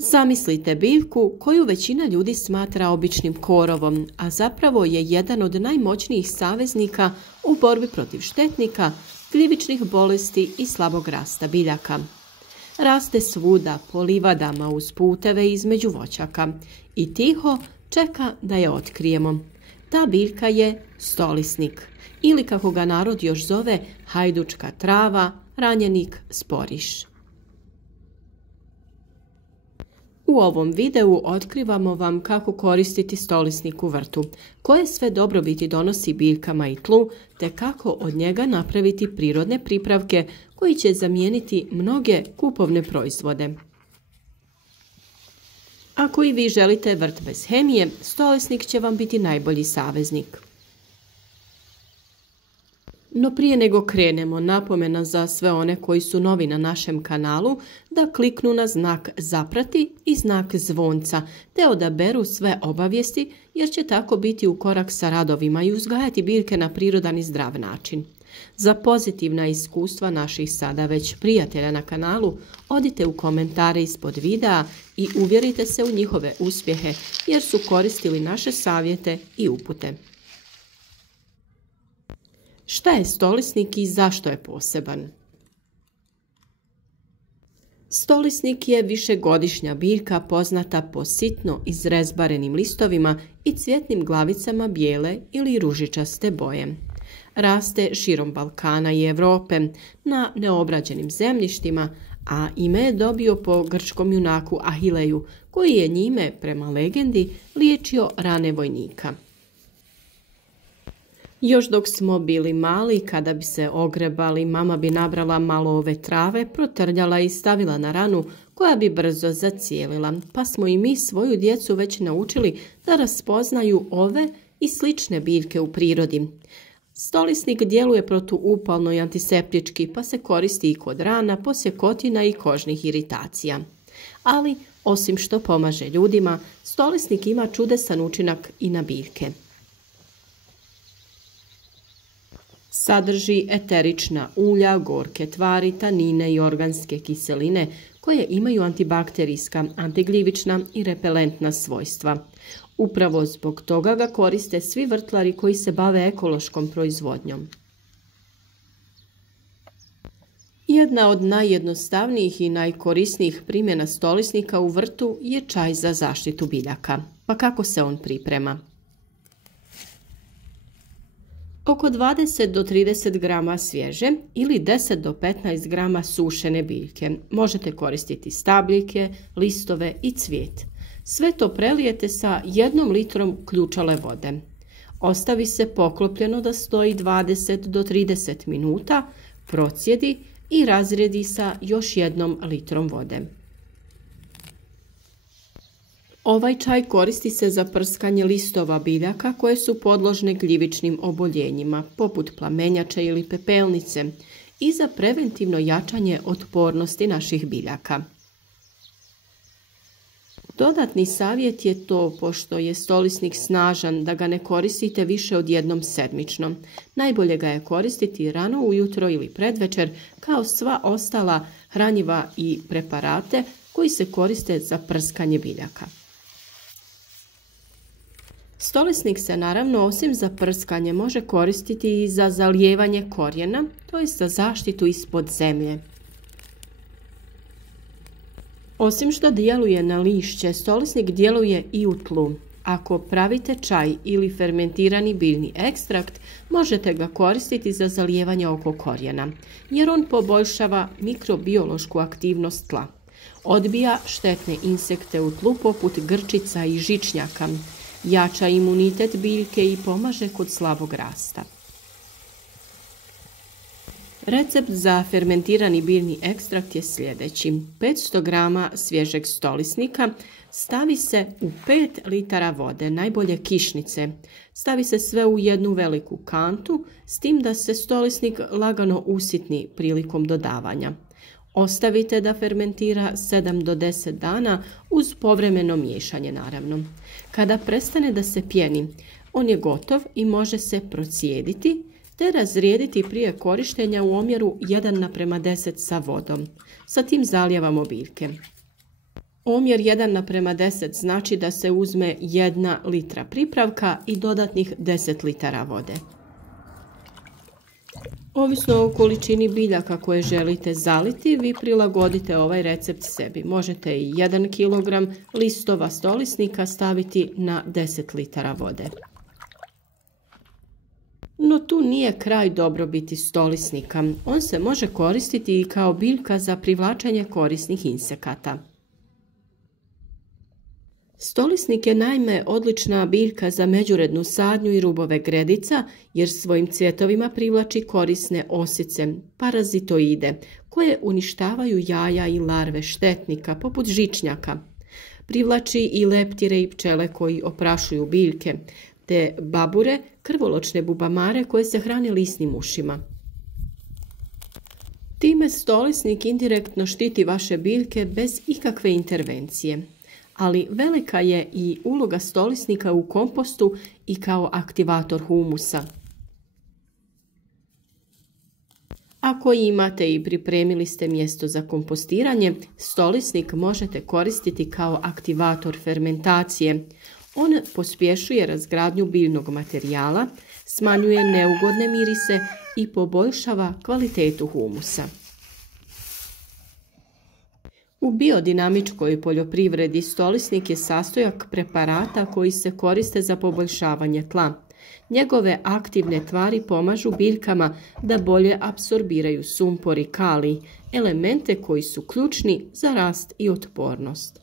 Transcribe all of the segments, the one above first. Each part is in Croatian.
Zamislite biljku koju većina ljudi smatra običnim korovom, a zapravo je jedan od najmoćnijih saveznika u borbi protiv štetnika, gljivičnih bolesti i slabog rasta biljaka. Raste svuda, po livadama, uz puteve između voćaka i tiho čeka da je otkrijemo. Ta biljka je stolisnik, ili kako ga narod još zove, hajdučka trava, ranjenik, sporiš. U ovom videu otkrivamo vam kako koristiti stolisnik u vrtu, koje sve dobrobiti donosi biljkama i tlu, te kako od njega napraviti prirodne pripravke koji će zamijeniti mnoge kupovne proizvode. Ako i vi želite vrt bez hemije, stolisnik će vam biti najbolji saveznik. No prije nego krenemo, napomena za sve one koji su novi na našem kanalu da kliknu na znak zaprati i znak zvonca te odaberu sve obavijesti jer će tako biti u korak sa radovima i uzgajati biljke na prirodan i zdrav način. Za pozitivna iskustva naših sada već prijatelja na kanalu odite u komentare ispod videa i uvjerite se u njihove uspjehe jer su koristili naše savjete i upute. Šta je stolisnik i zašto je poseban? Stolisnik je višegodišnja biljka poznata po sitno izrezbarenim listovima i cvjetnim glavicama bijele ili ružičaste boje. Raste širom Balkana i Europe na neobrađenim zemljištima, a ime je dobio po grčkom junaku Ahileju, koji je njime, prema legendi, liječio rane vojnika. Još dok smo bili mali, kada bi se ogrebali, mama bi nabrala malo ove trave, protrljala i stavila na ranu koja bi brzo zacijelila, pa smo i mi svoju djecu već naučili da raspoznaju ove i slične biljke u prirodi. Stolisnik djeluje protuupalno i antiseptički, pa se koristi i kod rana, posjekotina i kožnih iritacija. Ali, osim što pomaže ljudima, stolisnik ima čudesan učinak i na biljke. Sadrži eterična ulja, gorke tvari, tanine i organske kiseline koje imaju antibakterijska, antigljivična i repelentna svojstva. Upravo zbog toga ga koriste svi vrtlari koji se bave ekološkom proizvodnjom. Jedna od najjednostavnijih i najkorisnijih primjena stolisnika u vrtu je čaj za zaštitu biljaka. Pa kako se on priprema? Oko 20 do 30 grama svježe ili 10 do 15 grama sušene biljke. Možete koristiti stabljike, listove i cvijet. Sve to prelijete sa 1 litrom ključale vode. Ostavi se poklopljeno da stoji 20 do 30 minuta, procijedi i razrijedi sa još 1 litrom vode. Ovaj čaj koristi se za prskanje listova biljaka koje su podložne gljivičnim oboljenjima, poput plamenjače ili pepelnice, i za preventivno jačanje otpornosti naših biljaka. Dodatni savjet je to, pošto je stolisnik snažan, da ga ne koristite više od 1 sedmično. Najbolje ga je koristiti rano ujutro ili predvečer, kao sva ostala hranjiva i preparate koji se koriste za prskanje biljaka. Stolisnik se naravno osim za prskanje može koristiti i za zalijevanje korijena, to je za zaštitu ispod zemlje. Osim što djeluje na lišće, stolisnik djeluje i u tlu. Ako pravite čaj ili fermentirani biljni ekstrakt, možete ga koristiti za zalijevanje oko korijena, jer on poboljšava mikrobiološku aktivnost tla. Odbija štetne insekte u tlu poput grčica i žičnjaka, jača imunitet biljke i pomaže kod slabog rasta. Recept za fermentirani biljni ekstrakt je sljedeći. 500 g svježeg stolisnika stavi se u 5 litara vode, najbolje kišnice. Stavi se sve u jednu veliku kantu, s tim da se stolisnik lagano usitni prilikom dodavanja. Ostavite da fermentira 7 do 10 dana uz povremeno miješanje naravno. Kada prestane da se pjeni, on je gotov i može se procijediti te razrijediti prije korištenja u omjeru 1:10 sa vodom. Sa tim zalijevamo biljke. Omjer 1:10 znači da se uzme 1 litra pripravka i dodatnih 10 litara vode. Ovisno o količini biljaka koje želite zaliti, vi prilagodite ovaj recept sebi. Možete i 1 kg listova stolisnika staviti na 10 litara vode. No tu nije kraj dobrobiti stolisnika. On se može koristiti i kao biljka za privlačenje korisnih insekata. Stolisnik je naime odlična biljka za međurednu sadnju i rubove gredica jer svojim cvjetovima privlači korisne osice, parazitoide, koje uništavaju jaja i larve štetnika poput žičnjaka. Privlači i leptire i pčele koji oprašuju biljke, te babure, krvoločne bubamare koje se hrane lisnim ušima. Time stolisnik indirektno štiti vaše biljke bez ikakve intervencije. Ali velika je i uloga stolisnika u kompostu i kao aktivator humusa. Ako imate i pripremili ste mjesto za kompostiranje, stolisnik možete koristiti kao aktivator fermentacije. On pospješuje razgradnju biljnog materijala, smanjuje neugodne mirise i poboljšava kvalitetu humusa. U biodinamičkoj poljoprivredi stolisnik je sastojak preparata koji se koriste za poboljšavanje tla. Njegove aktivne tvari pomažu biljkama da bolje apsorbiraju sumpor i kalij, elemente koji su ključni za rast i otpornost.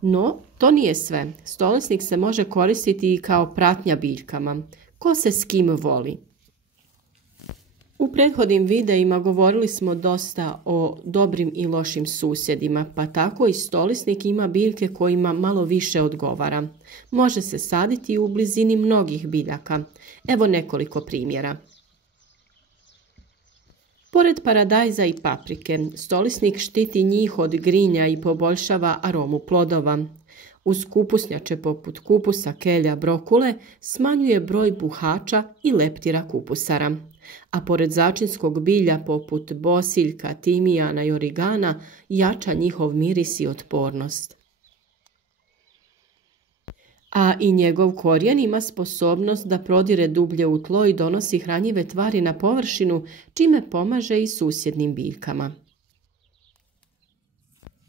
No, to nije sve. Stolisnik se može koristiti i kao pratnja biljkama. Ko se s kim voli? U prethodnim videima govorili smo dosta o dobrim i lošim susjedima, pa tako i stolisnik ima biljke kojima malo više odgovara. Može se saditi u blizini mnogih biljaka. Evo nekoliko primjera. Pored paradajza i paprike, stolisnik štiti njih od grinja i poboljšava aromu plodova. Uz kupusnjače poput kupusa, kelja, brokule smanjuje broj buhača i leptira kupusara. A pored začinskog bilja poput bosiljka, timijana i origana jača njihov miris i otpornost. A i njegov korijen ima sposobnost da prodire dublje u tlo i donosi hranjive tvari na površinu, čime pomaže i susjednim biljkama.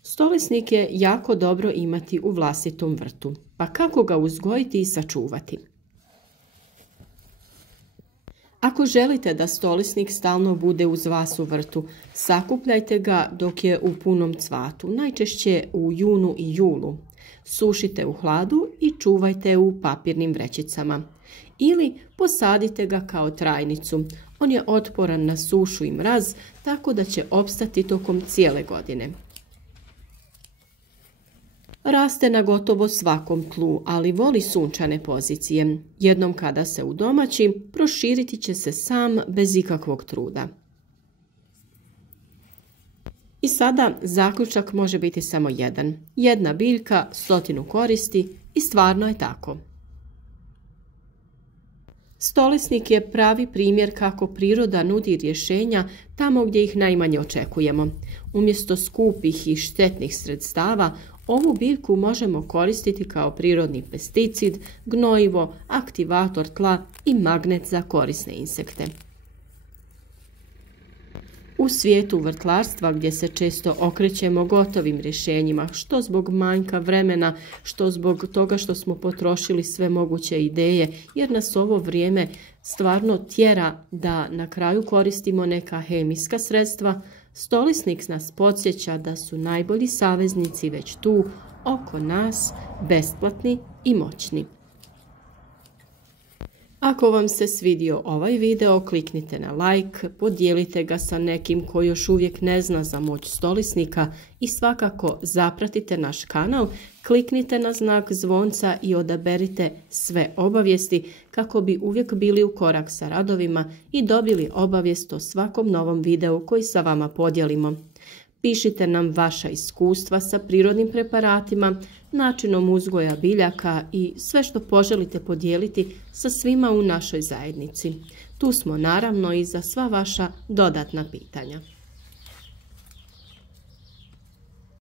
Stolisnik je jako dobro imati u vlastitom vrtu, pa kako ga uzgojiti i sačuvati? Ako želite da stolisnik stalno bude uz vas u vrtu, sakupljajte ga dok je u punom cvatu, najčešće u junu i julu. Sušite u hladu i čuvajte u papirnim vrećicama. Ili posadite ga kao trajnicu. On je otporan na sušu i mraz, tako da će opstati tokom cijele godine. Raste na gotovo svakom tlu, ali voli sunčane pozicije. Jednom kada se udomaći, proširiti će se sam bez ikakvog truda. I sada zaključak može biti samo jedan. Jedna biljka, 100 koristi i stvarno je tako. Stolisnik je pravi primjer kako priroda nudi rješenja tamo gdje ih najmanje očekujemo. Umjesto skupih i štetnih sredstava, ovu biljku možemo koristiti kao prirodni pesticid, gnojivo, aktivator tla i magnet za korisne insekte. U svijetu vrtlarstva gdje se često okrećemo gotovim rješenjima, što zbog manjka vremena, što zbog toga što smo potrošili sve moguće ideje, jer nas ovo vrijeme stvarno tjera da na kraju koristimo neka hemijska sredstva, stolisnik nas podsjeća da su najbolji saveznici već tu, oko nas, besplatni i moćni. Ako vam se svidio ovaj video, kliknite na like, podijelite ga sa nekim koji još uvijek ne zna za moć stolisnika i svakako zapratite naš kanal, kliknite na znak zvonca i odaberite sve obavijesti kako bi uvijek bili u korak sa radovima i dobili obavijest o svakom novom videu koji sa vama podijelimo. Pišite nam vaša iskustva sa prirodnim preparatima, načinom uzgoja biljaka i sve što poželite podijeliti sa svima u našoj zajednici. Tu smo naravno i za sva vaša dodatna pitanja.